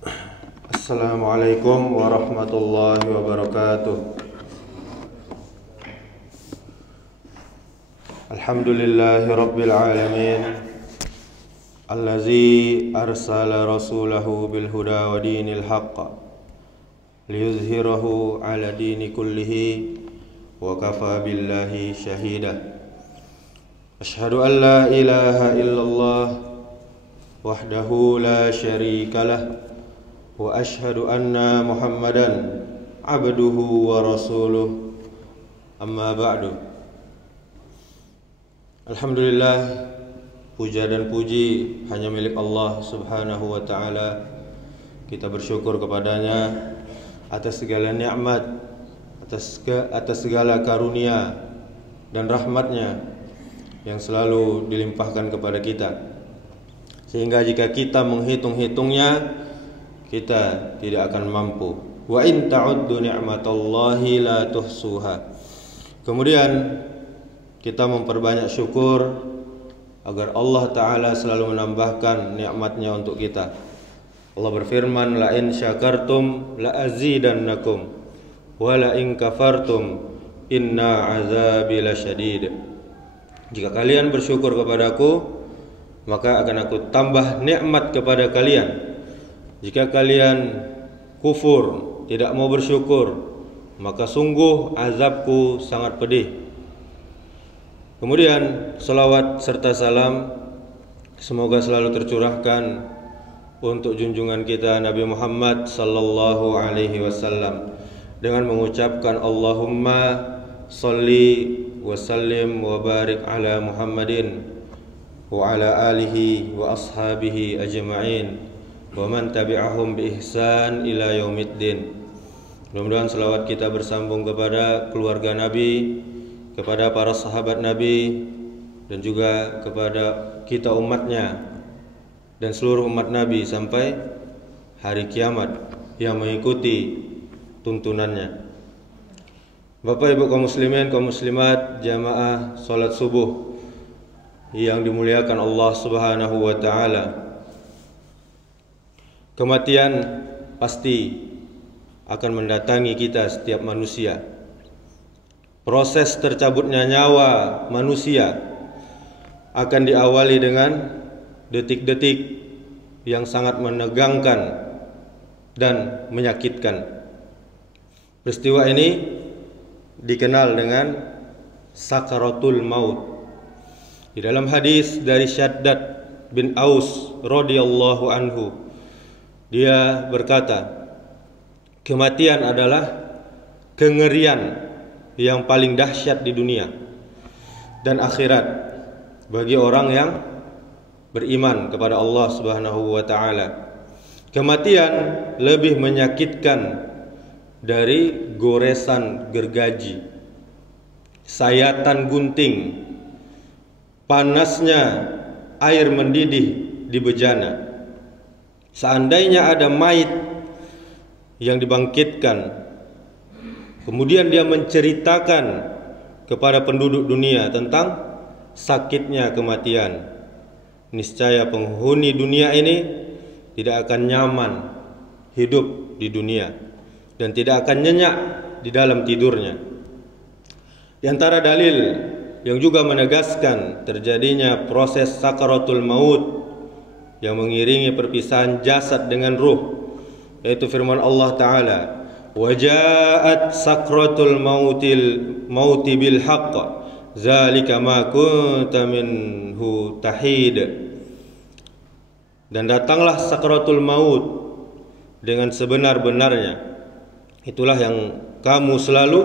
Assalamualaikum warahmatullahi wabarakatuh. Alhamdulillahi rabbil alamin, allazi arsala rasulahu bil huda wa dinil haqq liyuzhirahu ala dini kullihi wa kafa billahi shahida. Ashhadu an la ilaha illallah wahdahu la syarika lah wa ashhadu anna Muhammadan abduhu wa rasuluh. Amma ba'du. Alhamdulillah, puja dan puji hanya milik Allah Subhanahu wa taala. Kita bersyukur kepadanya atas segala nikmat, atas segala karunia dan rahmatnya yang selalu dilimpahkan kepada kita, sehingga jika kita menghitung-hitungnya kita tidak akan mampu. Wa in ta'uddu ni'matallahi la tuhsuha. Kemudian kita memperbanyak syukur agar Allah Ta'ala selalu menambahkan nikmatnya untuk kita. Allah berfirman, la in syakartum la azidannakum wa la in kafartum inna azabi lasyadid. Jika kalian bersyukur kepadaku, maka akan aku tambah nikmat kepada kalian. Jika kalian kufur, tidak mau bersyukur, maka sungguh azabku sangat pedih. Kemudian salawat serta salam semoga selalu tercurahkan untuk junjungan kita Nabi Muhammad sallallahu alaihi wasallam dengan mengucapkan Allahumma sholli wa sallim wa barik ala Muhammadin wa ala alihi wa ashabihi ajma'in wa man tabi'ahum bi ihsan ila yaumiddin. Mudah-mudahan selawat kita bersambung kepada keluarga Nabi, kepada para sahabat Nabi, dan juga kepada kita umatnya dan seluruh umat Nabi sampai hari kiamat yang mengikuti tuntunannya. Bapak Ibu kaum muslimin, kaum muslimat, jamaah salat subuh yang dimuliakan Allah Subhanahu wa taala. Kematian pasti akan mendatangi kita setiap manusia. Proses tercabutnya nyawa manusia akan diawali dengan detik-detik yang sangat menegangkan dan menyakitkan. Peristiwa ini dikenal dengan sakaratul maut. Di dalam hadis dari Syaddad bin Aus radhiyallahu anhu, dia berkata, kematian adalah kengerian yang paling dahsyat di dunia dan akhirat bagi orang yang beriman kepada Allah Subhanahu wa taala. Kematian lebih menyakitkan dari goresan gergaji, sayatan gunting, panasnya air mendidih di bejana. Seandainya ada mayit yang dibangkitkan, kemudian dia menceritakan kepada penduduk dunia tentang sakitnya kematian, niscaya penghuni dunia ini tidak akan nyaman hidup di dunia dan tidak akan nyenyak di dalam tidurnya. Di antara dalil yang juga menegaskan terjadinya proses sakaratul maut yang mengiringi perpisahan jasad dengan ruh, yaitu firman Allah Ta'ala, وَجَاءَتْ سَكْرَةُ الْمَوْتِ بِالْحَقِّ ذَلِكَ مَا كُنْتَ مِنْهُ تَحِيدٌ. Dan datanglah sakratul maut dengan sebenar-benarnya. Itulah yang kamu selalu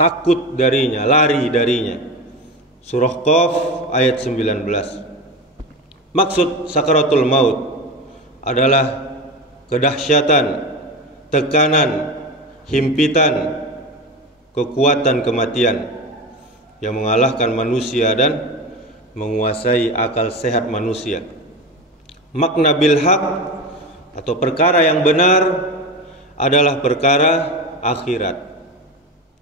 takut darinya, lari darinya. Surah Qaf ayat 19. Maksud sakratul maut adalah kedahsyatan, tekanan, himpitan, kekuatan kematian yang mengalahkan manusia dan menguasai akal sehat manusia. Makna bil haq atau perkara yang benar adalah perkara akhirat,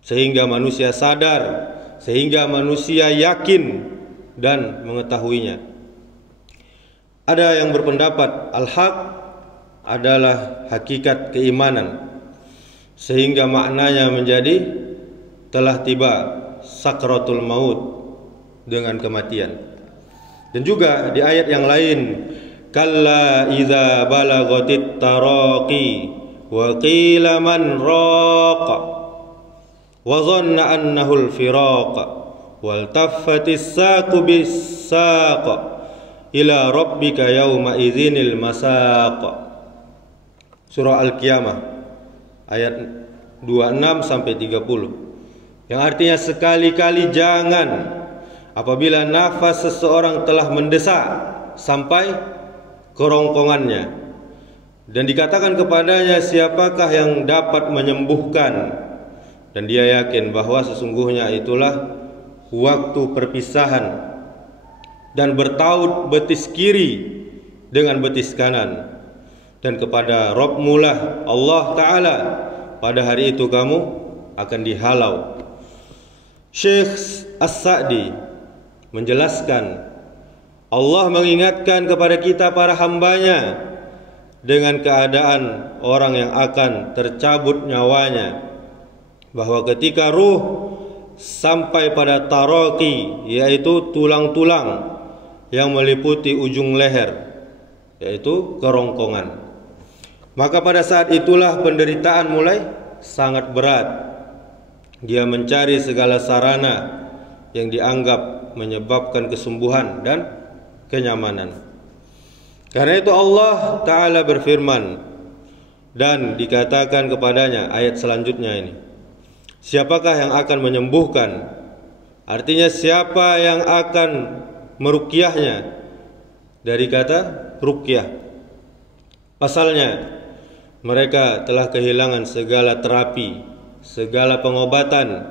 sehingga manusia sadar, sehingga manusia yakin dan mengetahuinya. Ada yang berpendapat al-haq adalah hakikat keimanan, sehingga maknanya menjadi telah tiba sakratul maut dengan kematian. Dan juga di ayat yang lain, kalla idza balagatit taraqi wa qila man raqa wa dhanna annahu al-firaq wal taffatis saqu bis saq ila rabbika yauma idzinil masaq. Surah Al-Qiyamah ayat 26 sampai 30, yang artinya sekali-kali jangan apabila nafas seseorang telah mendesak sampai kerongkongannya dan dikatakan kepadanya siapakah yang dapat menyembuhkan, dan dia yakin bahwa sesungguhnya itulah waktu perpisahan, dan bertaut betis kiri dengan betis kanan, dan kepada Rabbmu lah Allah Ta'ala pada hari itu kamu akan dihalau. Syekh As-Sa'di menjelaskan, Allah mengingatkan kepada kita para hambanya dengan keadaan orang yang akan tercabut nyawanya, bahwa ketika ruh sampai pada taraqi, yaitu tulang-tulang yang meliputi ujung leher, yaitu kerongkongan, maka pada saat itulah penderitaan mulai sangat berat. Dia mencari segala sarana yang dianggap menyebabkan kesembuhan dan kenyamanan. Karena itu Allah Ta'ala berfirman, dan dikatakan kepadanya ayat selanjutnya ini, siapakah yang akan menyembuhkan? Artinya siapa yang akan meruqyahnya, dari kata ruqyah. Pasalnya mereka telah kehilangan segala terapi, segala pengobatan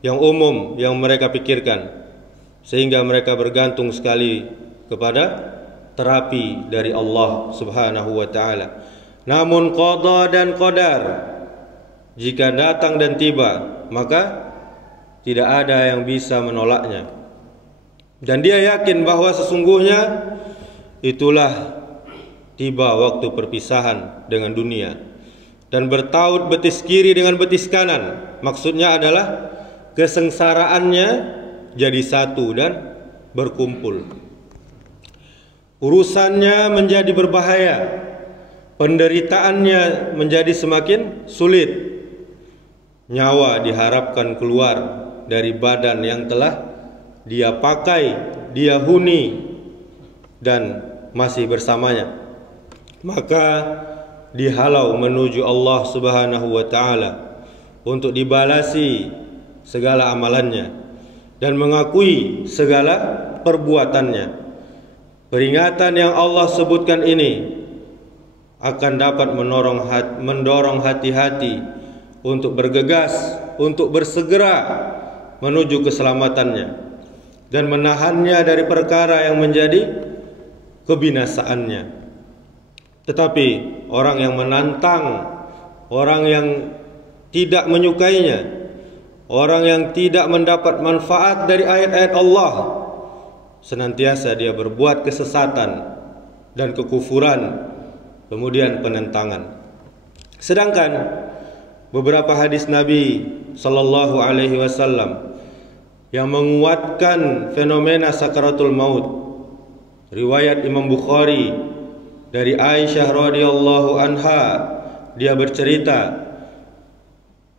yang umum yang mereka pikirkan, sehingga mereka bergantung sekali kepada terapi dari Allah Subhanahu wa Ta'ala. Namun qada dan qadar jika datang dan tiba, maka tidak ada yang bisa menolaknya. Dan dia yakin bahwa sesungguhnya itulah tiba waktu perpisahan dengan dunia, dan bertaut betis kiri dengan betis kanan. Maksudnya adalah kesengsaraannya jadi satu dan berkumpul. Urusannya menjadi berbahaya, penderitaannya menjadi semakin sulit. Nyawa diharapkan keluar dari badan yang telah dia pakai, dia huni dan masih bersamanya, maka dihalau menuju Allah Subhanahu wa Ta'ala untuk dibalasi segala amalannya dan mengakui segala perbuatannya. Peringatan yang Allah sebutkan ini akan dapat mendorong hati-hati untuk bergegas, untuk bersegera menuju keselamatannya, dan menahannya dari perkara yang menjadi kebinasaannya. Tetapi orang yang menantang, orang yang tidak menyukainya, orang yang tidak mendapat manfaat dari ayat-ayat Allah, senantiasa dia berbuat kesesatan dan kekufuran, kemudian penentangan. Sedangkan beberapa hadis Nabi sallallahu alaihi wasallam yang menguatkan fenomena sakaratul maut, riwayat Imam Bukhari dari Aisyah radhiyallahu anha, dia bercerita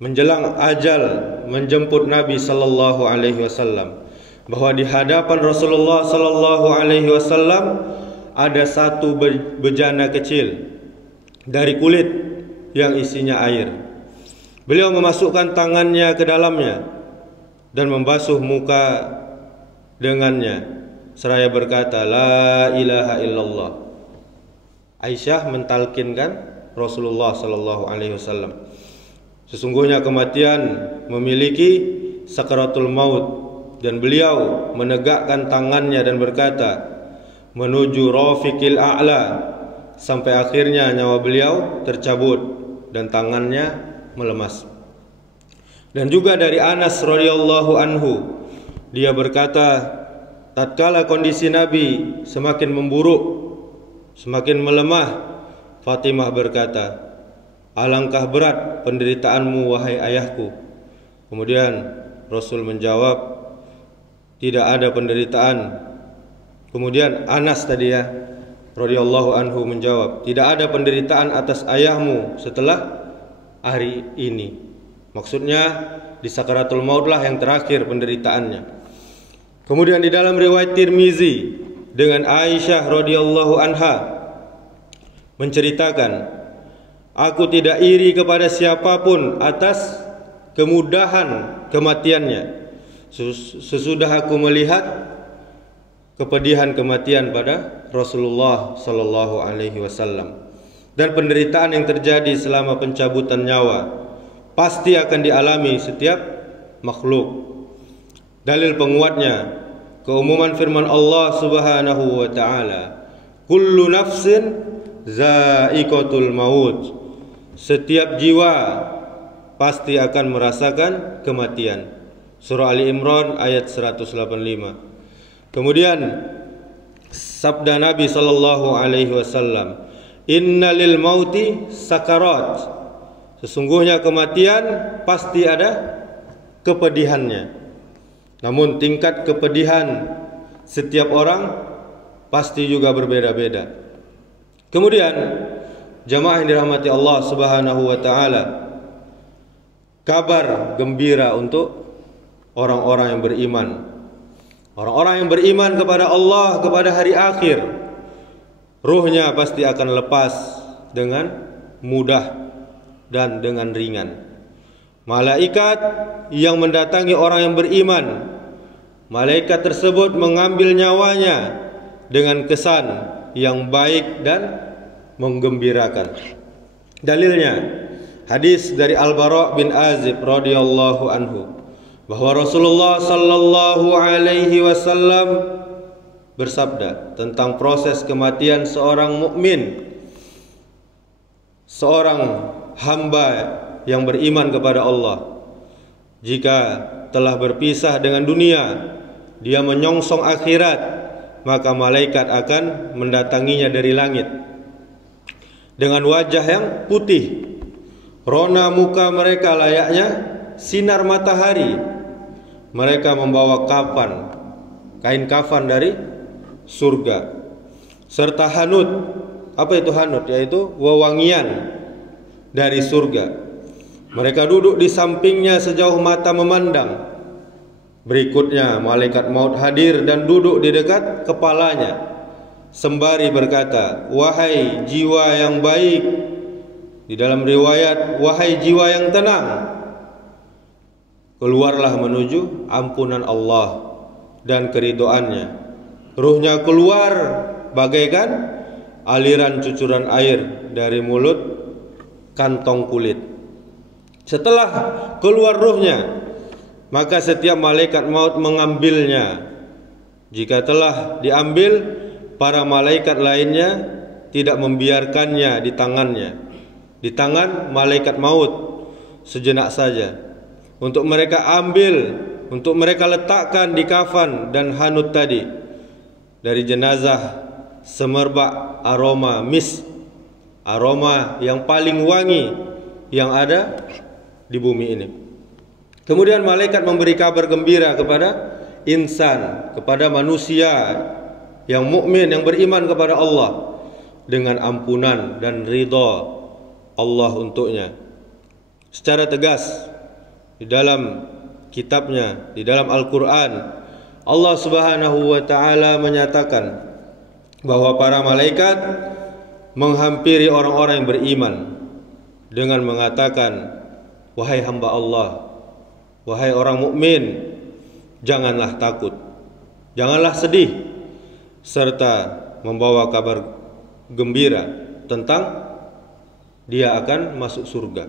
menjelang ajal menjemput Nabi sallallahu alaihi wasallam, bahwa di hadapan Rasulullah sallallahu alaihi wasallam ada satu bejana kecil dari kulit yang isinya air. Beliau memasukkan tangannya ke dalamnya dan membasuh muka dengannya seraya berkata, la ilaha illallah. Aisyah mentalkinkan Rasulullah sallallahu alaihi wasallam, sesungguhnya kematian memiliki sakaratul maut, dan beliau menegakkan tangannya dan berkata, menuju Rafiqil A'la, sampai akhirnya nyawa beliau tercabut dan tangannya melemas. Dan juga dari Anas radhiyallahu anhu, dia berkata, tatkala kondisi Nabi semakin memburuk, semakin melemah, Fatimah berkata, "Alangkah berat penderitaanmu wahai ayahku." Kemudian Rasul menjawab, "Tidak ada penderitaan." Kemudian Anas tadi ya, radhiyallahu anhu menjawab, "Tidak ada penderitaan atas ayahmu setelah hari ini." Maksudnya di sakaratul maut lah yang terakhir penderitaannya. Kemudian di dalam riwayat Tirmizi dengan Aisyah radhiyallahu anha menceritakan, "Aku tidak iri kepada siapapun atas kemudahan kematiannya sesudah aku melihat kepedihan kematian pada Rasulullah sallallahu alaihi wasallam, dan penderitaan yang terjadi selama pencabutan nyawa pasti akan dialami setiap makhluk." Dalil penguatnya keumuman firman Allah Subhanahu wa taala, "Kullu nafsin za'iqatul maut." Setiap jiwa pasti akan merasakan kematian. Surah Ali Imran ayat 185. Kemudian sabda Nabi sallallahu alaihi wasallam, "Innalil mauti sakarat." Sesungguhnya kematian pasti ada kepedihannya. Namun tingkat kepedihan setiap orang pasti juga berbeda-beda. Kemudian jamaah yang dirahmati Allah Subhanahu wa taala, kabar gembira untuk orang-orang yang beriman. Orang-orang yang beriman kepada Allah, kepada hari akhir, ruhnya pasti akan lepas dengan mudah dan dengan ringan. Malaikat yang mendatangi orang yang beriman, malaikat tersebut mengambil nyawanya dengan kesan yang baik dan menggembirakan. Dalilnya hadis dari Al-Bara bin Azib radhiyallahu anhu bahwa Rasulullah sallallahu alaihi wasallam bersabda tentang proses kematian seorang mukmin, seorang hamba yang beriman kepada Allah. Jika telah berpisah dengan dunia, dia menyongsong akhirat, maka malaikat akan mendatanginya dari langit dengan wajah yang putih, rona muka mereka layaknya sinar matahari. Mereka membawa kain kafan dari surga, serta hanut. Apa itu hanut? Yaitu wewangian dari surga. Mereka duduk di sampingnya sejauh mata memandang. Berikutnya malaikat maut hadir dan duduk di dekat kepalanya, sembari berkata, "Wahai jiwa yang baik." Di dalam riwayat, "Wahai jiwa yang tenang, keluarlah menuju ampunan Allah dan keridhoannya." Ruhnya keluar bagaikan aliran cucuran air dari mulut kantong kulit. Setelah keluar ruhnya, maka setiap malaikat maut mengambilnya. Jika telah diambil, para malaikat lainnya tidak membiarkannya di tangannya, di tangan malaikat maut sejenak saja, untuk mereka ambil, untuk mereka letakkan di kafan dan hanut tadi. Dari jenazah semerbak aroma misk, aroma yang paling wangi yang ada di bumi ini. Kemudian malaikat memberi kabar gembira kepada insan, kepada manusia yang mukmin, yang beriman kepada Allah, dengan ampunan dan ridha Allah untuknya. Secara tegas di dalam kitabnya, di dalam Al-Quran, Allah Subhanahu wa ta'ala menyatakan bahwa para malaikat menghampiri orang-orang yang beriman dengan mengatakan, "Wahai hamba Allah, wahai orang mukmin, janganlah takut, janganlah sedih," serta membawa kabar gembira tentang dia akan masuk surga.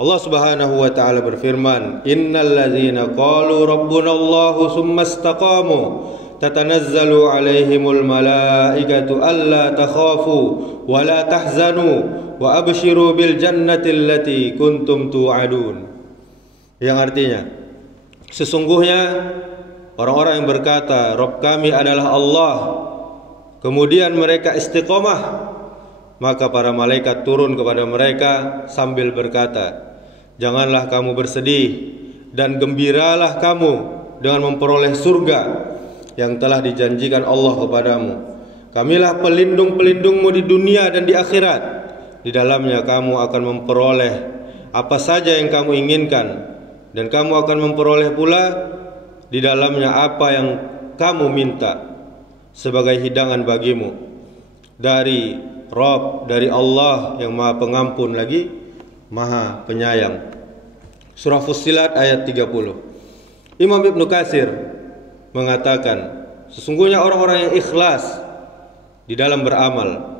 Allah Subhanahu wa ta'ala berfirman, "Innal ladzina qalu rabbunallahu tsumma istaqamu tatanazzalu alaihimul malaikatu alla takhafu wa la tahzanu wa abshiru bil jannati allati kuntum tu'adun." Yang artinya, sesungguhnya orang-orang yang berkata, "Rabb kami adalah Allah," kemudian mereka istiqomah Maka para malaikat turun kepada mereka sambil berkata, janganlah kamu bersedih dan gembiralah kamu dengan memperoleh surga yang telah dijanjikan Allah kepadamu. Kamilah pelindung-pelindungmu di dunia dan di akhirat. Di dalamnya kamu akan memperoleh apa saja yang kamu inginkan, dan kamu akan memperoleh pula di dalamnya apa yang kamu minta sebagai hidangan bagimu dari Rabb, dari Allah yang Maha Pengampun lagi Maha Penyayang. Surah Fussilat ayat 30. Imam Ibnu Katsir mengatakan, sesungguhnya orang-orang yang ikhlas di dalam beramal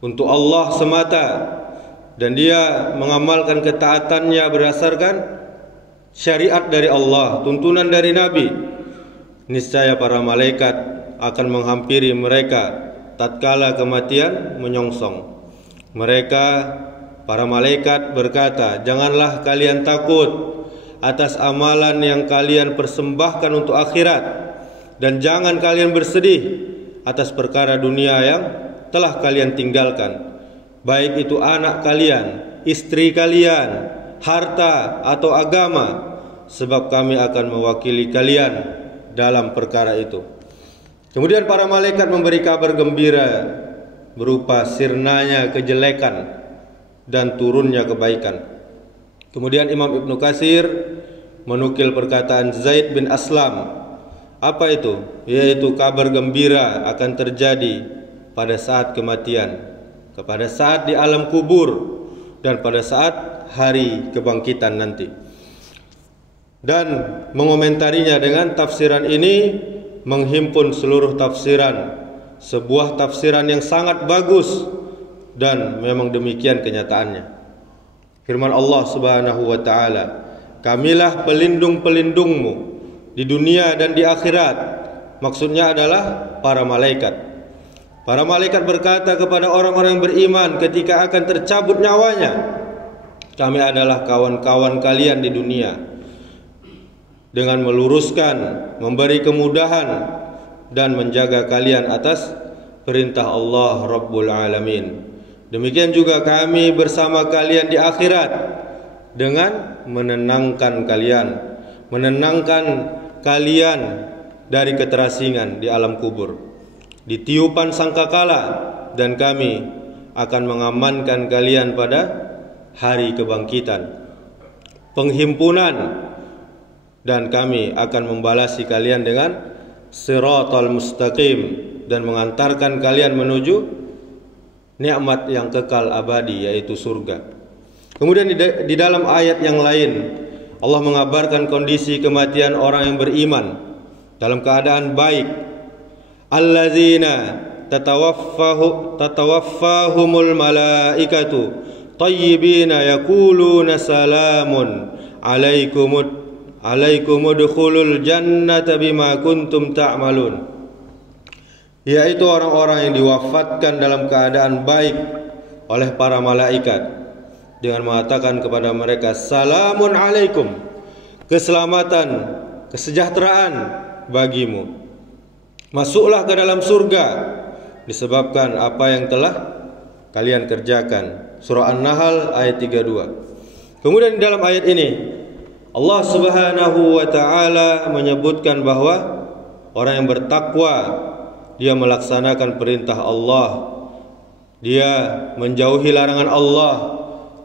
untuk Allah semata dan dia mengamalkan ketaatannya berdasarkan syariat dari Allah, tuntunan dari Nabi, niscaya para malaikat akan menghampiri mereka tatkala kematian menyongsong. Mereka, para malaikat berkata, janganlah kalian takut atas amalan yang kalian persembahkan untuk akhirat, dan jangan kalian bersedih atas perkara dunia yang telah kalian tinggalkan, baik itu anak kalian, istri kalian, harta atau agama, sebab kami akan mewakili kalian dalam perkara itu. Kemudian para malaikat memberi kabar gembira berupa sirnanya kejelekan dan turunnya kebaikan. Kemudian Imam Ibnu Katsir menukil perkataan Zaid bin Aslam. Apa itu? Yaitu kabar gembira akan terjadi pada saat kematian, pada saat di alam kubur, dan pada saat hari kebangkitan nanti. Dan mengomentarinya dengan tafsiran ini menghimpun seluruh tafsiran, sebuah tafsiran yang sangat bagus, dan memang demikian kenyataannya. Firman Allah Subhanahu wa taala, kamilah pelindung-pelindungmu di dunia dan di akhirat. Maksudnya adalah para malaikat. Para malaikat berkata kepada orang-orang yang beriman ketika akan tercabut nyawanya, kami adalah kawan-kawan kalian di dunia, dengan meluruskan, memberi kemudahan, dan menjaga kalian atas perintah Allah Rabbul Alamin. Demikian juga kami bersama kalian di akhirat dengan menenangkan kalian dari keterasingan di alam kubur, di tiupan sangkakala, dan kami akan mengamankan kalian pada hari kebangkitan, penghimpunan, dan kami akan membalasi kalian dengan siratal mustaqim dan mengantarkan kalian menuju nikmat yang kekal abadi, yaitu surga. Kemudian di dalam ayat yang lain Allah mengabarkan kondisi kematian orang yang beriman dalam keadaan baik. Alladzina tatawaffahumul malaikatu tayyibina yaquluna salamun alaikum udkhulul jannata bima kuntum ta'malun. Yaitu orang-orang yang diwafatkan dalam keadaan baik oleh para malaikat dengan mengatakan kepada mereka, salamun alaikum, keselamatan, kesejahteraan bagimu, masuklah ke dalam surga disebabkan apa yang telah kalian kerjakan. Surah An-Nahl ayat 32. Kemudian di dalam ayat ini Allah Subhanahu wa taala menyebutkan bahwa orang yang bertakwa, dia melaksanakan perintah Allah, dia menjauhi larangan Allah,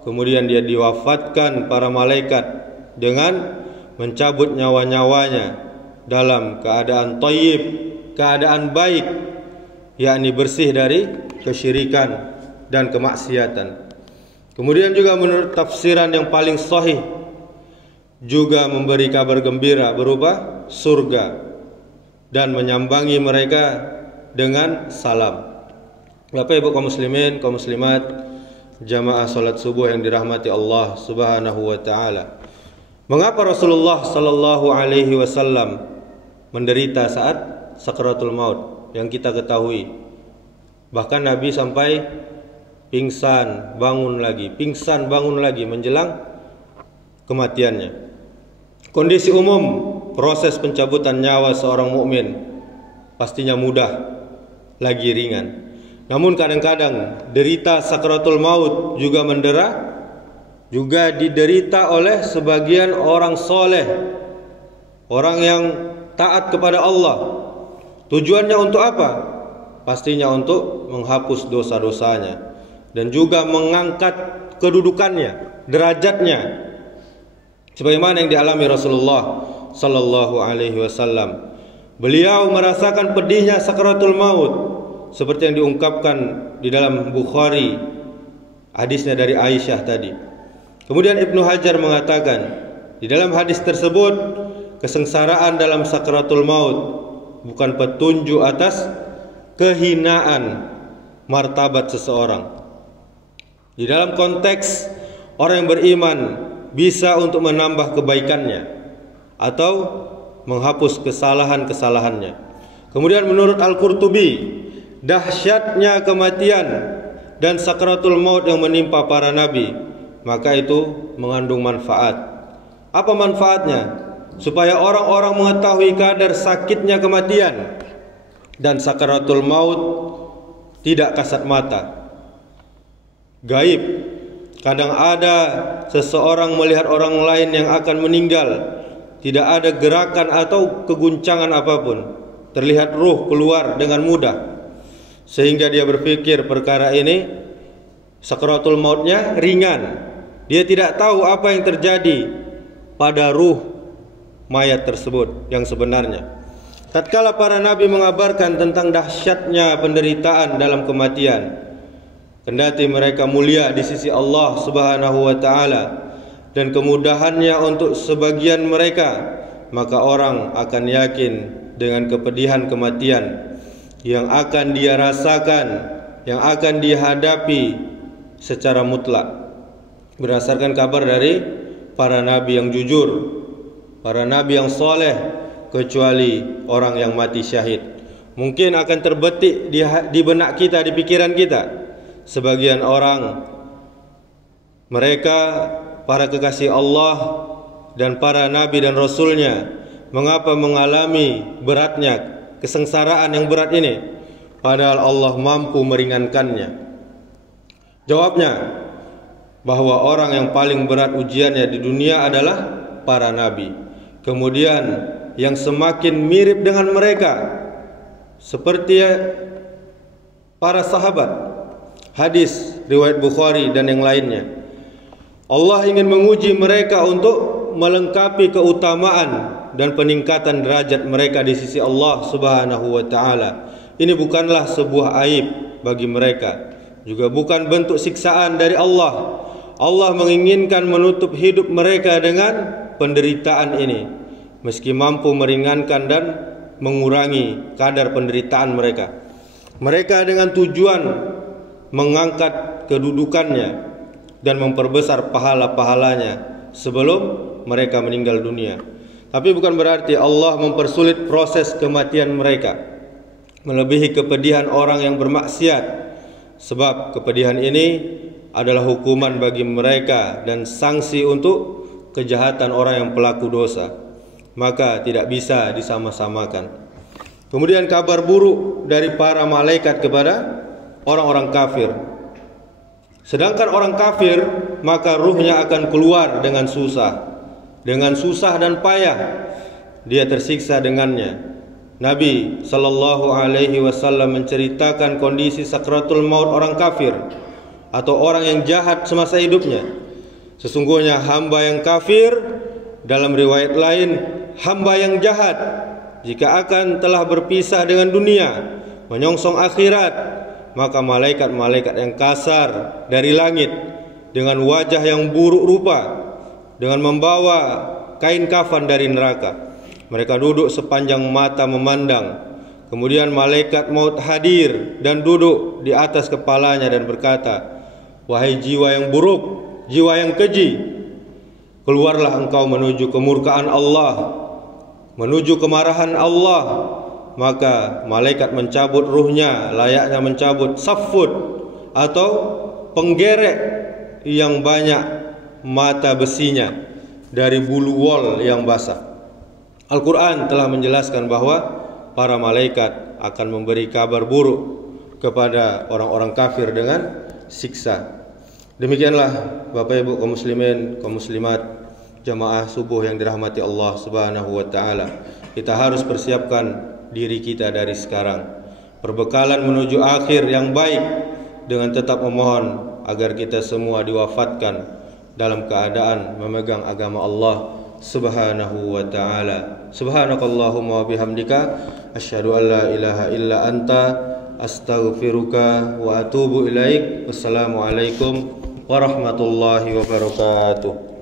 kemudian dia diwafatkan para malaikat dengan mencabut nyawa-nyawanya dalam keadaan thayyib, keadaan baik, yakni bersih dari kesyirikan dan kemaksiatan. Kemudian juga menurut tafsiran yang paling sahih juga memberi kabar gembira berupa surga dan menyambangi mereka dengan salam. Bapak Ibu kaum muslimin, kaum muslimat, jamaah salat subuh yang dirahmati Allah Subhanahu wa taala. Mengapa Rasulullah sallallahu alaihi wasallam menderita saat sakaratul maut? Yang kita ketahui, bahkan Nabi sampai pingsan bangun lagi menjelang kematiannya. Kondisi umum proses pencabutan nyawa seorang mukmin pastinya mudah lagi ringan. Namun kadang-kadang derita sakratul maut juga diderita oleh sebagian orang soleh, orang yang taat kepada Allah. Tujuannya untuk apa? Pastinya untuk menghapus dosa-dosanya dan juga mengangkat kedudukannya, derajatnya, sebagaimana yang dialami Rasulullah sallallahu alaihi wasallam. Beliau merasakan pedihnya sakratul maut seperti yang diungkapkan di dalam Bukhari, hadisnya dari Aisyah tadi. Kemudian Ibnu Hajar mengatakan di dalam hadis tersebut, kesengsaraan dalam sakratul maut bukan petunjuk atas kehinaan martabat seseorang. Di dalam konteks orang yang beriman bisa untuk menambah kebaikannya atau menghapus kesalahan-kesalahannya. Kemudian menurut Al-Qurtubi, dahsyatnya kematian dan sakratul maut yang menimpa para nabi, maka itu mengandung manfaat. Apa manfaatnya? Supaya orang-orang mengetahui kadar sakitnya kematian dan sakaratul maut tidak kasat mata, gaib. Kadang ada seseorang melihat orang lain yang akan meninggal, tidak ada gerakan atau keguncangan apapun, terlihat ruh keluar dengan mudah, sehingga dia berpikir perkara ini sakaratul mautnya ringan. Dia tidak tahu apa yang terjadi pada ruh mayat tersebut yang sebenarnya. Tatkala para nabi mengabarkan tentang dahsyatnya penderitaan dalam kematian, kendati mereka mulia di sisi Allah Subhanahu wa taala dan kemudahannya untuk sebagian mereka, maka orang akan yakin dengan kepedihan kematian yang akan dia rasakan, yang akan dihadapi secara mutlak berdasarkan kabar dari para nabi yang jujur, para nabi yang soleh, kecuali orang yang mati syahid. Mungkin akan terbetik di benak kita, di pikiran kita, sebagian orang, mereka para kekasih Allah dan para nabi dan rasulnya, mengapa mengalami beratnya kesengsaraan yang berat ini, padahal Allah mampu meringankannya. Jawabnya, bahwa orang yang paling berat ujiannya di dunia adalah para nabi. Kemudian yang semakin mirip dengan mereka seperti para sahabat. Hadis riwayat Bukhari dan yang lainnya. Allah ingin menguji mereka untuk melengkapi keutamaan dan peningkatan derajat mereka di sisi Allah Subhanahu wa taala. Ini bukanlah sebuah aib bagi mereka, juga bukan bentuk siksaan dari Allah. Allah menginginkan menutup hidup mereka dengan penderitaan ini, meski mampu meringankan dan mengurangi kadar penderitaan mereka. Mereka dengan tujuan mengangkat kedudukannya dan memperbesar pahala-pahalanya sebelum mereka meninggal dunia. Tapi bukan berarti Allah mempersulit proses kematian mereka, melebihi kepedihan orang yang bermaksiat, sebab kepedihan ini adalah hukuman bagi mereka dan sanksi untuk kejahatan orang yang pelaku dosa, maka tidak bisa disama-samakan. Kemudian kabar buruk dari para malaikat kepada orang-orang kafir. Sedangkan orang kafir, maka ruhnya akan keluar dengan susah dan payah. Dia tersiksa dengannya. Nabi sallallahu alaihi wasallam menceritakan kondisi sakratul maut orang kafir atau orang yang jahat semasa hidupnya. Sesungguhnya hamba yang kafir, dalam riwayat lain hamba yang jahat, jika akan telah berpisah dengan dunia, menyongsong akhirat, maka malaikat-malaikat yang kasar dari langit dengan wajah yang buruk rupa, dengan membawa kain kafan dari neraka, mereka duduk sepanjang mata memandang. Kemudian malaikat maut hadir dan duduk di atas kepalanya dan berkata, "Wahai jiwa yang buruk, jiwa yang keji, keluarlah engkau menuju kemurkaan Allah, menuju kemarahan Allah." Maka malaikat mencabut ruhnya layaknya mencabut safut atau penggerek yang banyak mata besinya dari bulu wol yang basah. Al-Quran telah menjelaskan bahwa para malaikat akan memberi kabar buruk kepada orang-orang kafir dengan siksa. Demikianlah Bapak Ibu kaum muslimin, kaum muslimat, jamaah subuh yang dirahmati Allah Subhanahu wa taala. Kita harus persiapkan diri kita dari sekarang, perbekalan menuju akhir yang baik, dengan tetap memohon agar kita semua diwafatkan dalam keadaan memegang agama Allah Subhanahu wa taala. Subhanakallahumma wa bihamdika asyhadu an la ilaha illa anta astaghfiruka wa atubu ilaik. Wassalamualaikum warahmatullahi wabarakatuh.